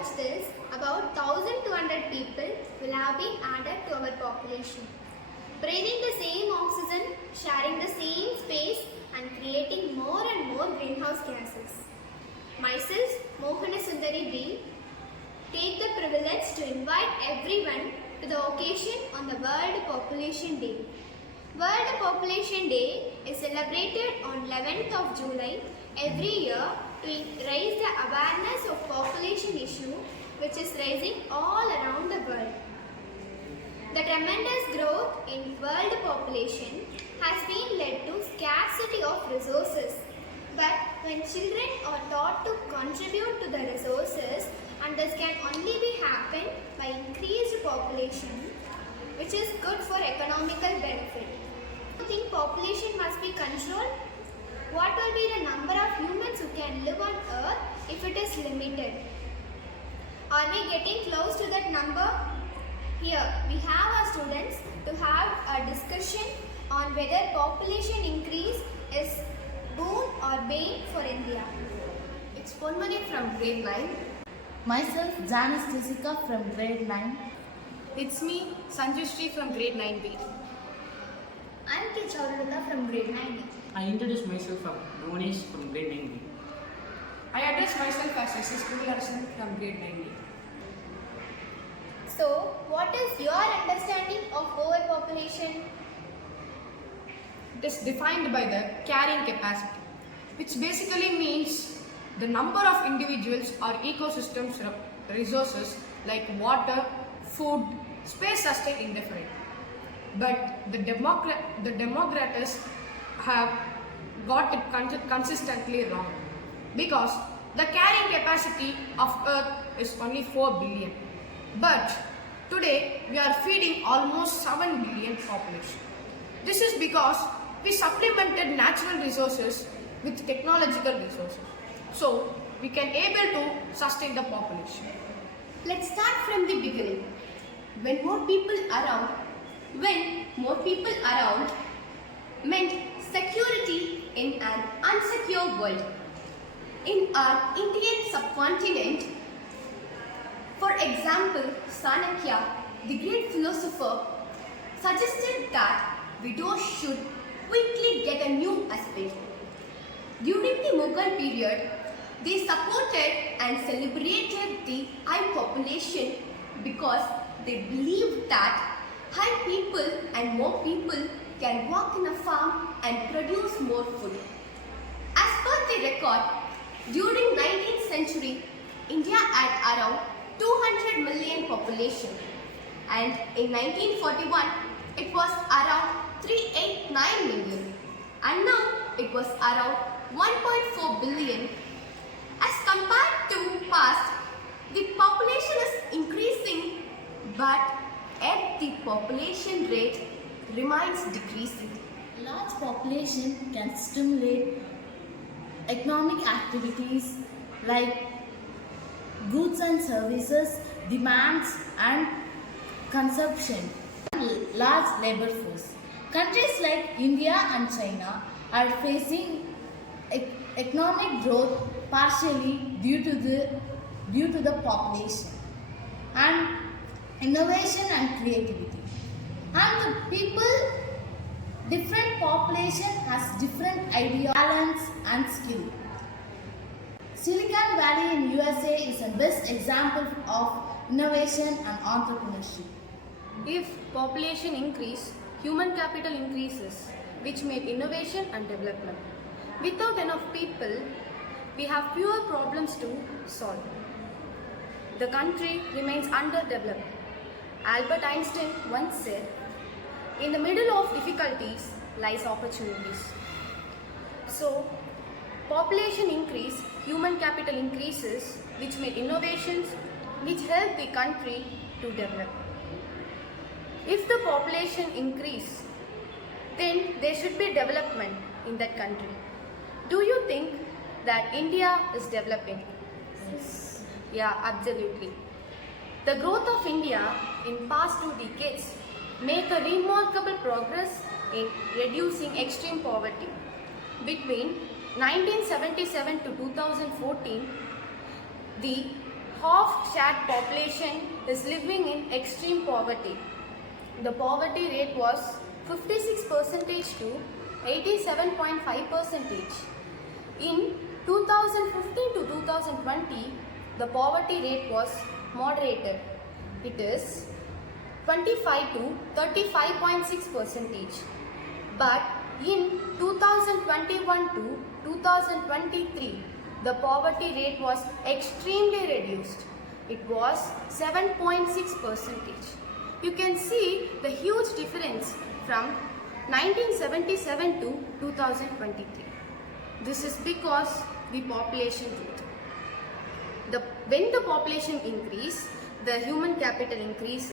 watch this, about 1200 people will have been added to our population. Breathing the same oxygen, sharing the same space and creating more and more greenhouse gases. Myself, Mohana Sundari B, take the privilege to invite everyone to the occasion on the World Population Day. World Population Day is celebrated on 11th of July every year to raise the awareness of population issue which is rising all around the world. The tremendous growth in world population has been led to scarcity of resources. But when children are taught to contribute to the resources, and this can only be happen by increased population, which is good for economical benefit. Do you think population must be controlled? What will be the number of humans who can live on earth if it is limited? Are we getting close to that number? Here we have our students to have a discussion on whether population increase is boon or bane for India. It's Ponmani from grade 9. Myself, Janice Jessica from grade 9. It's me, Sanjushri from grade 9B. I'm K. Chaurulata from grade 9. I introduce myself from Bhuvanesh from grade 9B. I address myself as S.S. Kumulasan from grade 9B. So, what is your understanding of overpopulation? It is defined by the carrying capacity, which basically means the number of individuals or ecosystems resources like water, food, space sustain indefinite. But the demographers have got it consistently wrong, because the carrying capacity of Earth is only 4 billion. But today we are feeding almost 7 billion population. This is because we supplemented natural resources with technological resources, so we can able to sustain the population. Let's start from the beginning. When more people around meant security in an unsecure world. In our Indian subcontinent, for example, Chanakya, the great philosopher, suggested that widows should quickly get a new husband. During the Mughal period, they supported and celebrated the high population because they believed that high people and more people can work in a farm and produce more food. As per the record, during 19th century, India had around 200 million population, and in 1941 it was around 389 million, and now it was around 1.4 billion. As compared to past, the population is increasing, but yet the population rate remains decreasing. Large population can stimulate economic activities like goods and services, demands and consumption, and large labor force. Countries like India and China are facing economic growth partially due to the population and innovation and creativity. And the people, different population has different ideas, talents and skill. Silicon Valley in USA is a best example of innovation and entrepreneurship. If population increase, human capital increases, which make innovation and development. Without enough people, we have fewer problems to solve. The country remains underdeveloped. Albert Einstein once said, "In the middle of difficulties lies opportunities." So, population increase, human capital increases, which make innovations, which help the country to develop. If the population increase, then there should be development in that country. Do you think that India is developing? Yes. Yeah, absolutely. The growth of India in past 2 decades make a remarkable progress in reducing extreme poverty. Between 1977 to 2014, the half shared population is living in extreme poverty. The poverty rate was 56% to 87.5%. In 2015 to 2020, the poverty rate was moderated. It is 25 to 35.6%. But in 2021 to 2023, the poverty rate was extremely reduced. It was 7.6%. You can see the huge difference from 1977 to 2023. This is because the population growth. When the population increase, the human capital increase.